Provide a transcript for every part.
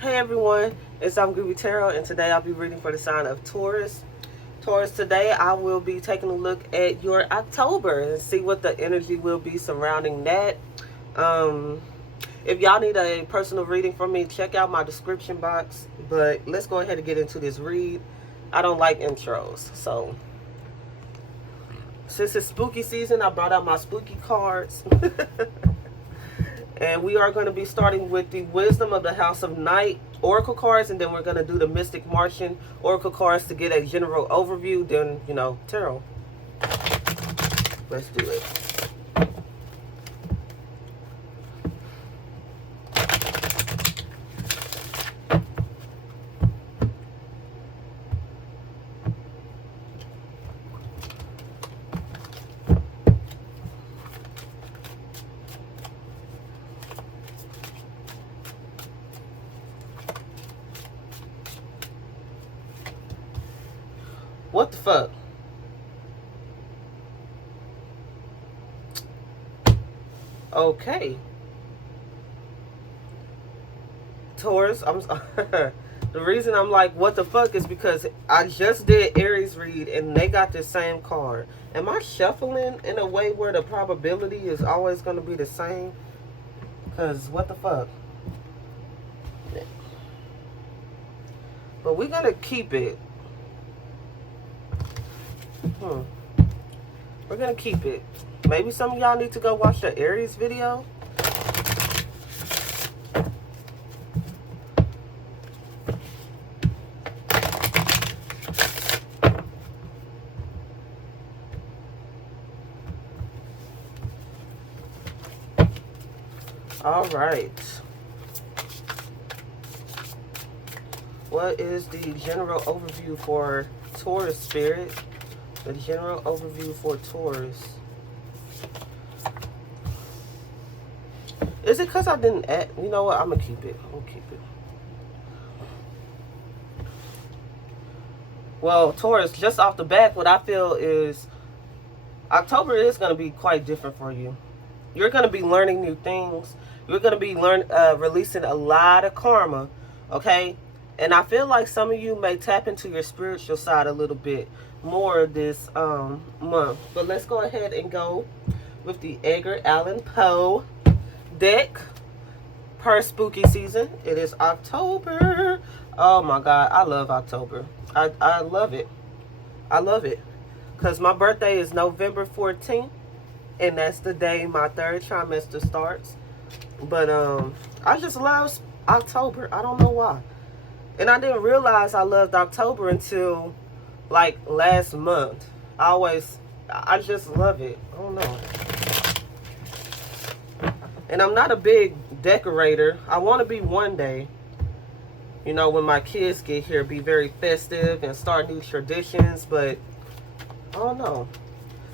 Hey everyone, it's Imgroovytarot, and today I'll be reading for the sign of Taurus. Taurus, today I will be taking a look at your October and see what the energy will be surrounding that. If y'all need a personal reading from me, check out my description box. But let's go ahead and get into this read. I don't like intros, so since it's spooky season, I brought out my spooky cards. And we are going to be starting with the Wisdom of the House of Night Oracle cards, and then we're going to do the Mystic Martian Oracle cards to get a general overview. Then, tarot. Let's do it. What the fuck? Okay. Taurus, the reason I'm like, what the fuck, is because I just did Aries read and they got the same card. Am I shuffling in a way where the probability is always going to be the same? Because what the fuck? But we're going to keep it. We're going to keep it. Maybe some of y'all need to go watch the Aries video. All right. What is the general overview for Taurus, Spirit? The general overview for Taurus. Is it because I didn't add? You know what? I'm going to keep it. Well, Taurus, just off the bat, what I feel is October is going to be quite different for you. You're going to be learning new things. You're going to be releasing a lot of karma, okay? And I feel like some of you may tap into your spiritual side a little bit more this month. But let's go ahead and go with the Edgar Allan Poe deck per spooky season. It is October. Oh my God, I love October. I love it. I love it. Because my birthday is November 14th. And that's the day my third trimester starts. But I just love October. I don't know why. And I didn't realize I loved October until like last month. I just love it. I don't know. And I'm not a big decorator. I want to be one day. You know, when my kids get here, be very festive and start new traditions. But I don't know.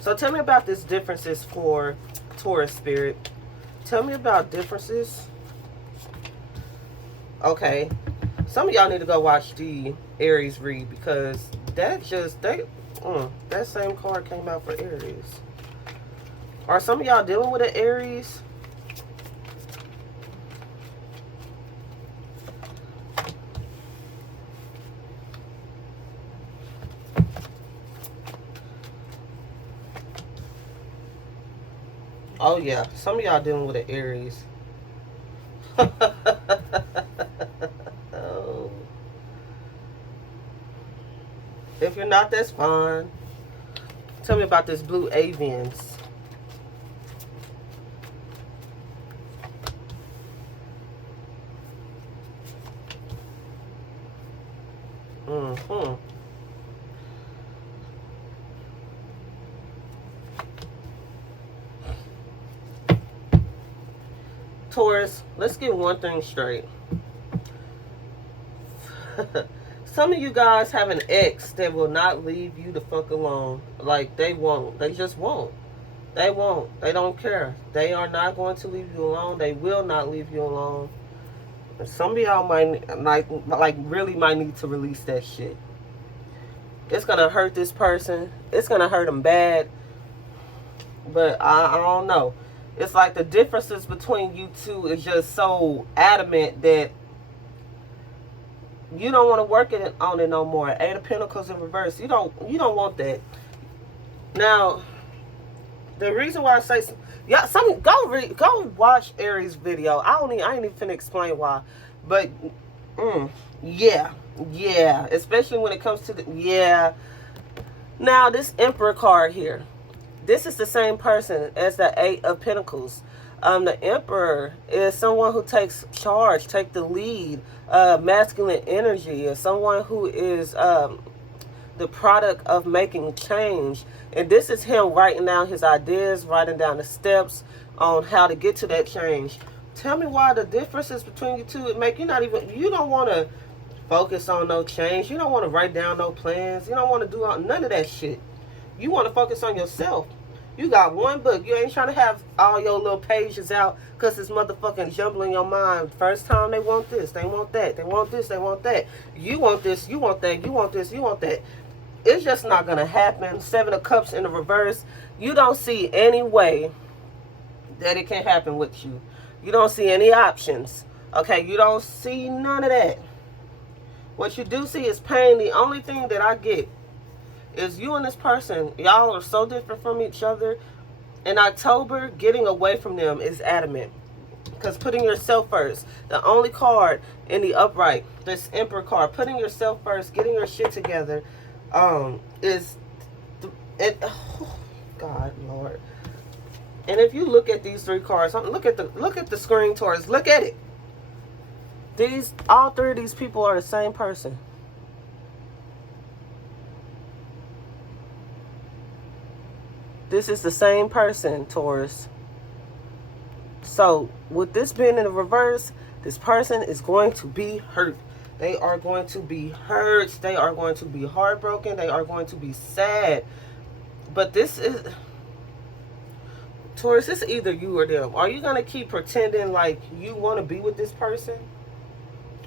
So tell me about these differences for Taurus, Spirit. Tell me about differences. Okay. Some of y'all need to go watch the Aries read, because that same card came out for Aries. Are some of y'all dealing with an Aries? Oh yeah, some of y'all dealing with an Aries. Oh. If you're not, that's fine. Tell me about this blue avians. Taurus, let's get one thing straight. Some of you guys have an ex that will not leave you the fuck alone. Like, they won't. They just won't. They won't. They don't care. They are not going to leave you alone. They will not leave you alone. And some of y'all might really might need to release that shit. It's going to hurt this person. It's going to hurt them bad. But I don't know. It's like the differences between you two is just so adamant that You don't want to work on it no more. Eight of Pentacles in reverse. You don't want that. Now, the reason why I say go watch Aries video. I ain't even finna explain why, but yeah, especially when it comes to the Now this Emperor card here, this is the same person as the Eight of Pentacles. The Emperor is someone who takes charge, take the lead, masculine energy, is someone who is the product of making change. And this is him writing down his ideas, writing down the steps on how to get to that change. Tell me why the differences between you two you don't want to focus on no change. You don't want to write down no plans. You don't want to do none of that shit. You want to focus on yourself. You got one book. You ain't trying to have all your little pages out because it's motherfucking jumbling your mind. First time they want this, they want that, they want this, they want that. You want this, you want that, you want this, you want that. It's just not going to happen. Seven of Cups in the reverse. You don't see any way that it can happen with you. You don't see any options. Okay, you don't see none of that. What you do see is pain. The only thing that I get is you and this person, y'all are so different from each other. In October, getting away from them is adamant. Because putting yourself first, the only card in the upright, this Emperor card, putting yourself first, getting your shit together, oh, God, Lord. And if you look at these three cards, look at the screen, Taurus. Look at it. All three of these people are the same person. This is the same person, Taurus. So, with this being in the reverse, this person is going to be hurt. They are going to be hurt. They are going to be heartbroken. They are going to be sad. But this is... Taurus, it's either you or them. Are you going to keep pretending like you want to be with this person?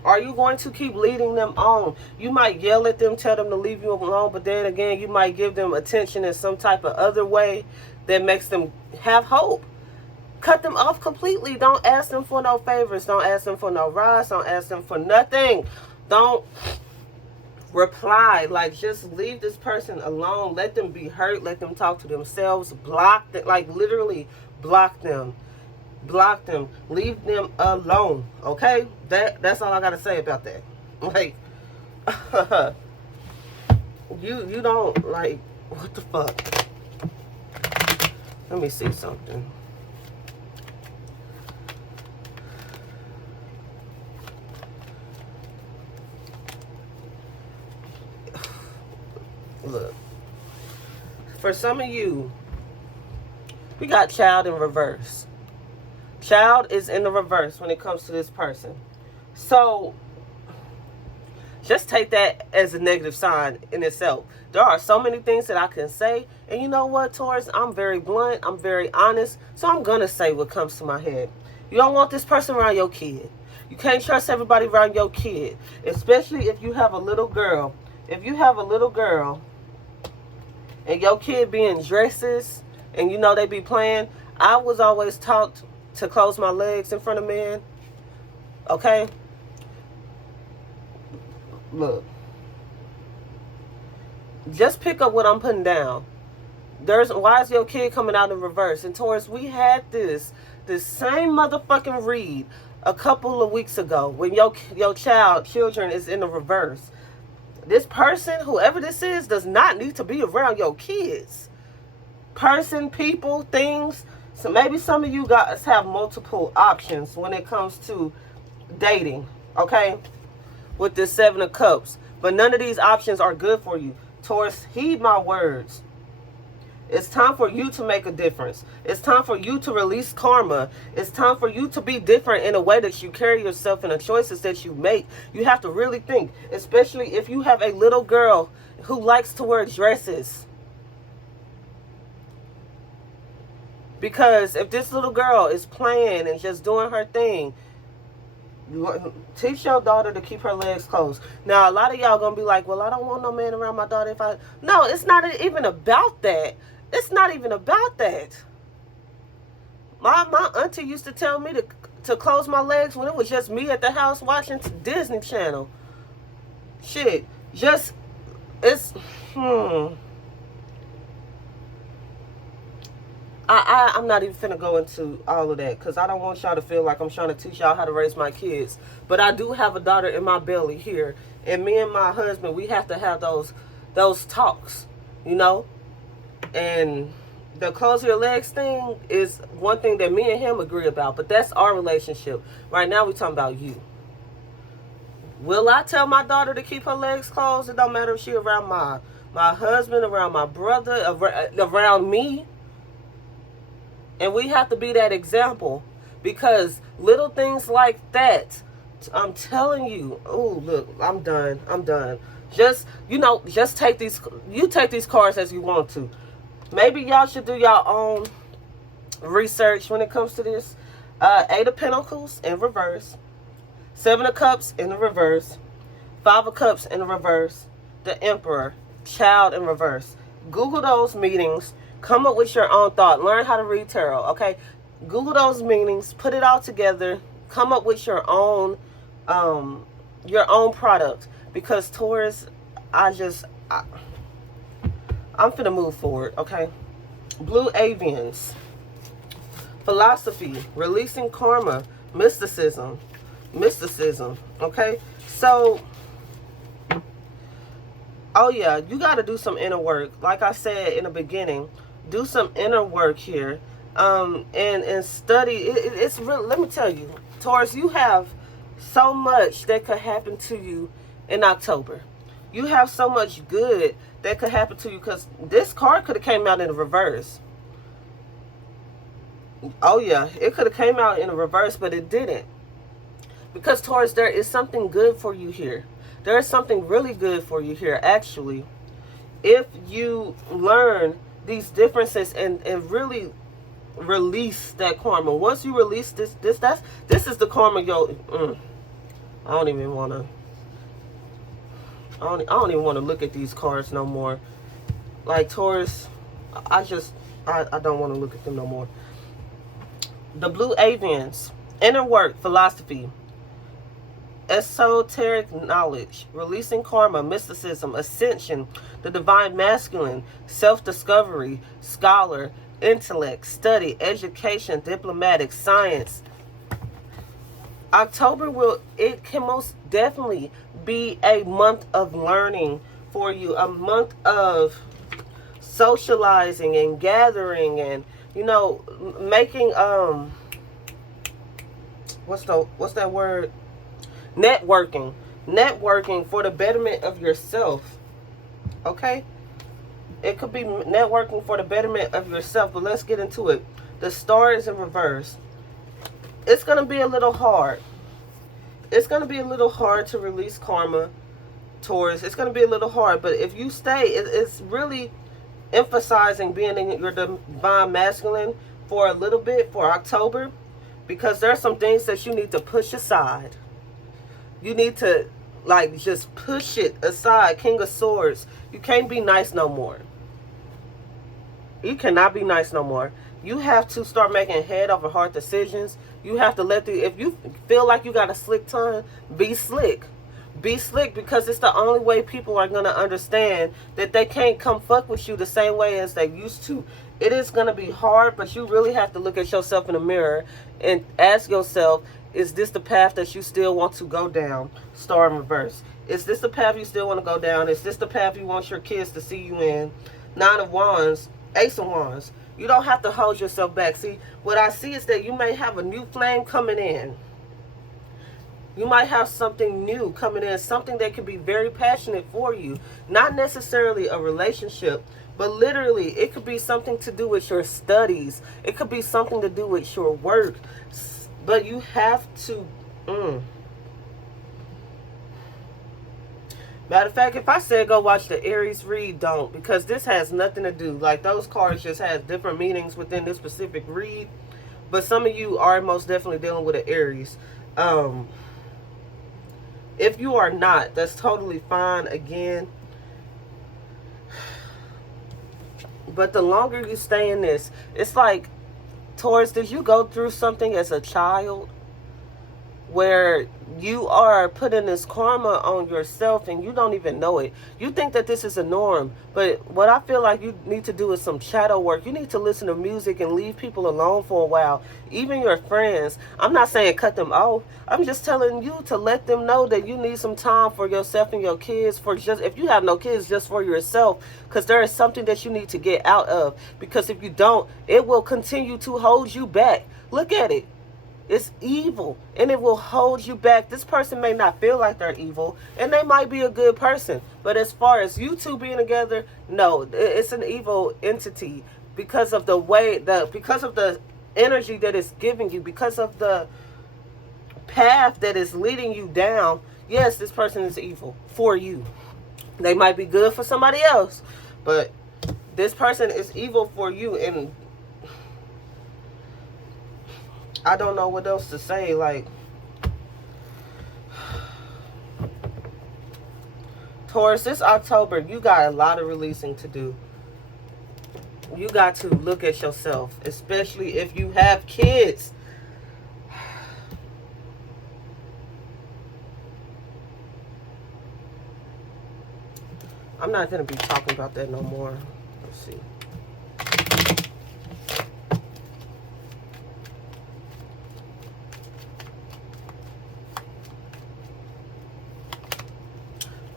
Are you going to keep leading them on? You might yell at them, tell them to leave you alone, but then again, you might give them attention in some type of other way that makes them have hope. Cut them off completely. Don't ask them for no favors. Don't ask them for no rides. Don't ask them for nothing. Don't reply. Like, just leave this person alone. Let them be hurt. Let them talk to themselves. Block them. Like, literally block them. Block them. Leave them alone. Okay? That's all I gotta say about that. Like, you don't, like, what the fuck? Let me see something. Look, for some of you, we got Child in reverse. Child is in the reverse when it comes to this person. So, just take that as a negative sign in itself. There are so many things that I can say. And you know what, Taurus? I'm very blunt. I'm very honest. So I'm going to say what comes to my head. You don't want this person around your kid. You can't trust everybody around your kid. Especially if you have a little girl. If you have a little girl and your kid be in dresses and you know they be playing, I was always taught to close my legs in front of men. Okay? Look. Just pick up what I'm putting down. Why is your kid coming out in reverse? And Taurus, we had this same motherfucking read a couple of weeks ago when your children is in the reverse. This person, whoever this is, does not need to be around your kids. Person, people, things. So maybe some of you guys have multiple options when it comes to dating, okay? With this Seven of Cups. But none of these options are good for you. Taurus, heed my words. It's time for you to make a difference. It's time for you to release karma. It's time for you to be different in a way that you carry yourself and the choices that you make. You have to really think, especially if you have a little girl who likes to wear dresses. Because if this little girl is playing and just doing her thing, teach your daughter to keep her legs closed. Now, a lot of y'all gonna be like, well, I don't want no man around my daughter. No, it's not even about that. It's not even about that. My auntie used to tell me to close my legs when it was just me at the house watching Disney Channel. shit, just, it's, I'm not even finna go into all of that because I don't want y'all to feel like I'm trying to teach y'all how to raise my kids. But I do have a daughter in my belly here, and me and my husband, we have to have those talks, you know. And the close your legs thing is one thing that me and him agree about, but that's our relationship. Right now, we talking about you. Will I tell my daughter to keep her legs closed? It don't matter if she around my husband, around my brother, around me. And we have to be that example, because little things like that, I'm telling you, oh, look, I'm done. Just, just take these cards as you want to. Maybe y'all should do your own research when it comes to this. 8 of Pentacles in reverse. 7 of Cups in the reverse. 5 of Cups in the reverse. The Emperor. Child in reverse. Google those meanings. Come up with your own thought. Learn how to read tarot, okay? Google those meanings. Put it all together. Come up with your own product. Because Taurus, I'm finna move forward, okay? Blue Avians. Philosophy. Releasing karma. Mysticism, okay? So, oh yeah, you got to do some inner work. Like I said in the beginning, do some inner work here, and study. It's real. Let me tell you, Taurus, you have so much that could happen to you in October. You have so much good that could happen to you, because this card could have came out in the reverse. Oh yeah, it could have came out in the reverse, but it didn't. Because Taurus, there is something good for you here. There is something really good for you here, actually. If you learn these differences and really release that karma. Once you release this is the karma, I don't even want to look at these cards no more. Like, Taurus, I don't want to look at them no more. The Blue Avians. Inner work, philosophy. Esoteric knowledge, releasing karma, mysticism, ascension, the divine masculine, self-discovery, scholar, intellect, study, education, diplomatic, science. October it can most definitely be a month of learning for you, a month of socializing and gathering and, making, what's that word? Networking for the betterment of yourself, okay? It could be networking for the betterment of yourself, but let's get into it. The Star is in reverse. It's going to be a little hard. It's going to be a little hard to release karma, Taurus. It's going to be a little hard, but if you stay, it's really emphasizing being in your divine masculine for a little bit for October, because there's some things that you need to push aside. You need to, just push it aside. King of Swords. You can't be nice no more. You cannot be nice no more. You have to start making head over heart decisions. You have to if you feel like you got a slick tongue, be slick. Be slick, because it's the only way people are going to understand that they can't come fuck with you the same way as they used to. It is going to be hard, but you really have to look at yourself in the mirror and ask yourself, is this the path that you still want to go down? Star in reverse. Is this the path you still want to go down? Is this the path you want your kids to see you in? 9 of Wands, Ace of Wands. You don't have to hold yourself back. See, what I see is that you may have a new flame coming in. You might have something new coming in, something that can be very passionate for you. Not necessarily a relationship, but literally it could be something to do with your studies. It could be something to do with your work. But you have to... Matter of fact, if I said go watch the Aries read, don't. Because this has nothing to do. Like, those cards just have different meanings within this specific read. But some of you are most definitely dealing with an Aries. If you are not, that's totally fine. Again, but the longer you stay in this, it's like, Taurus, did you go through something as a child where you are putting this karma on yourself and you don't even know it. You think that this is a norm, but what I feel like you need to do is some shadow work. You need to listen to music and leave people alone for a while, even your friends. I'm not saying cut them off. I'm just telling you to let them know that you need some time for yourself and your kids, for just, if you have no kids, just for yourself, because there is something that you need to get out of, because if you don't, it will continue to hold you back. Look at it. It's evil, and it will hold you back. This person may not feel like they're evil, and they might be a good person, but as far as you two being together, no, it's an evil entity, because of the way, because of the energy that it's giving you, because of the path that is leading you down. Yes, this person is evil for you. They might be good for somebody else, but this person is evil for you, and I don't know what else to say. Like, Taurus, this October, you got a lot of releasing to do. You got to look at yourself, especially if you have kids. I'm not going to be talking about that no more. Let's see.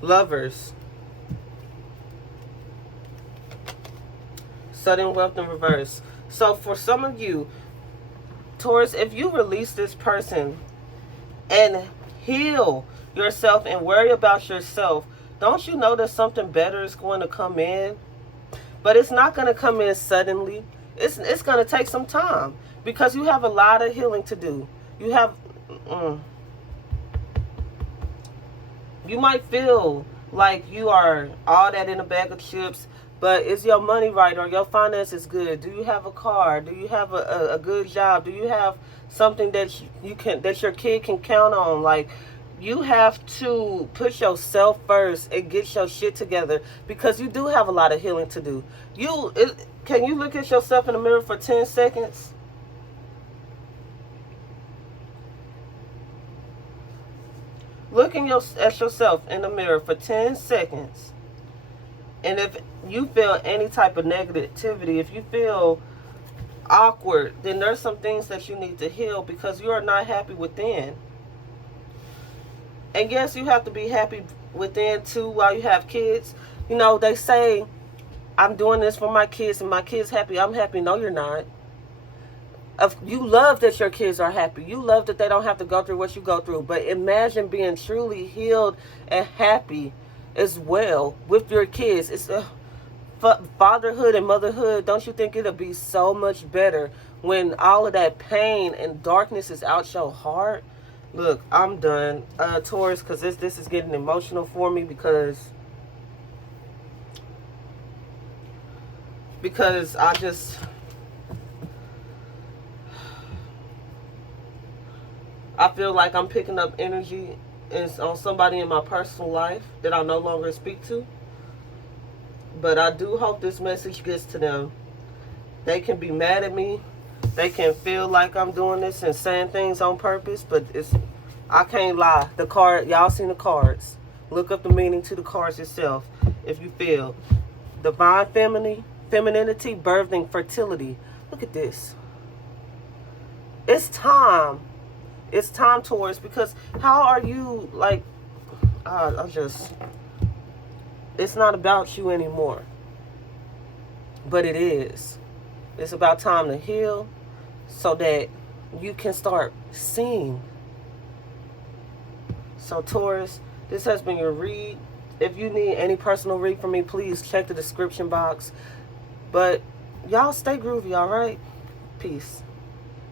Lovers. Sudden wealth in reverse. So for some of you, Taurus, if you release this person and heal yourself and worry about yourself, don't you know that something better is going to come in? But it's not going to come in suddenly. It's going to take some time, because you have a lot of healing to do. You have... You might feel like you are all that in a bag of chips, but is your money right, or your finances good? Do you have a car? Do you have a good job? Do you have something that that your kid can count on? Like, you have to put yourself first and get your shit together, because you do have a lot of healing to do. Can you look at yourself in the mirror for 10 seconds? Looking at yourself in the mirror for 10 seconds. And if you feel any type of negativity, if you feel awkward, then there's some things that you need to heal, because you are not happy within. And yes, you have to be happy within too while you have kids. You know, they say, I'm doing this for my kids and my kids happy, I'm happy. No, you're not. You love that your kids are happy. You love that they don't have to go through what you go through. But imagine being truly healed and happy as well with your kids. It's fatherhood and motherhood. Don't you think it'll be so much better when all of that pain and darkness is out your heart? Look, I'm done, Taurus, because this is getting emotional for me, because I feel like I'm picking up energy on somebody in my personal life that I no longer speak to. But I do hope this message gets to them. They can be mad at me. They can feel like I'm doing this and saying things on purpose, but I can't lie. The card, y'all seen the cards. Look up the meaning to the cards yourself if you feel. Divine femininity, birthing fertility. Look at this. It's time. It's time, Taurus, because how are you, like, it's not about you anymore. But it is. It's about time to heal so that you can start seeing. So, Taurus, this has been your read. If you need any personal read from me, please check the description box. But y'all stay groovy, all right? Peace.